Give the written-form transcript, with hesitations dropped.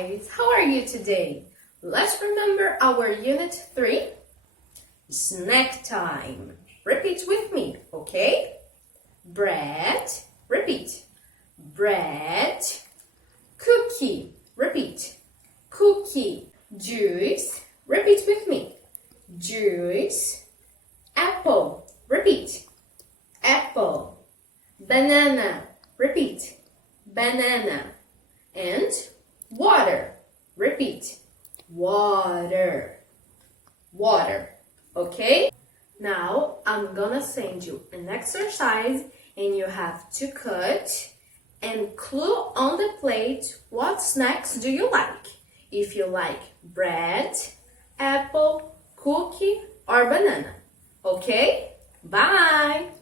guys, how are you today? Let's remember our unit 3, snack time. Repeat with me, okay? Bread, repeat. Bread, cookie, repeat. Cookie, juice, repeat with me. Juice, apple, repeat. Apple, banana, repeat. Banana. And water, repeat. Water. Water. Okay? Now I'm gonna send you an exercise and you have to cut and clue on the plate what snacks do you like. If you like bread, apple, cookie or banana. Okay? Bye!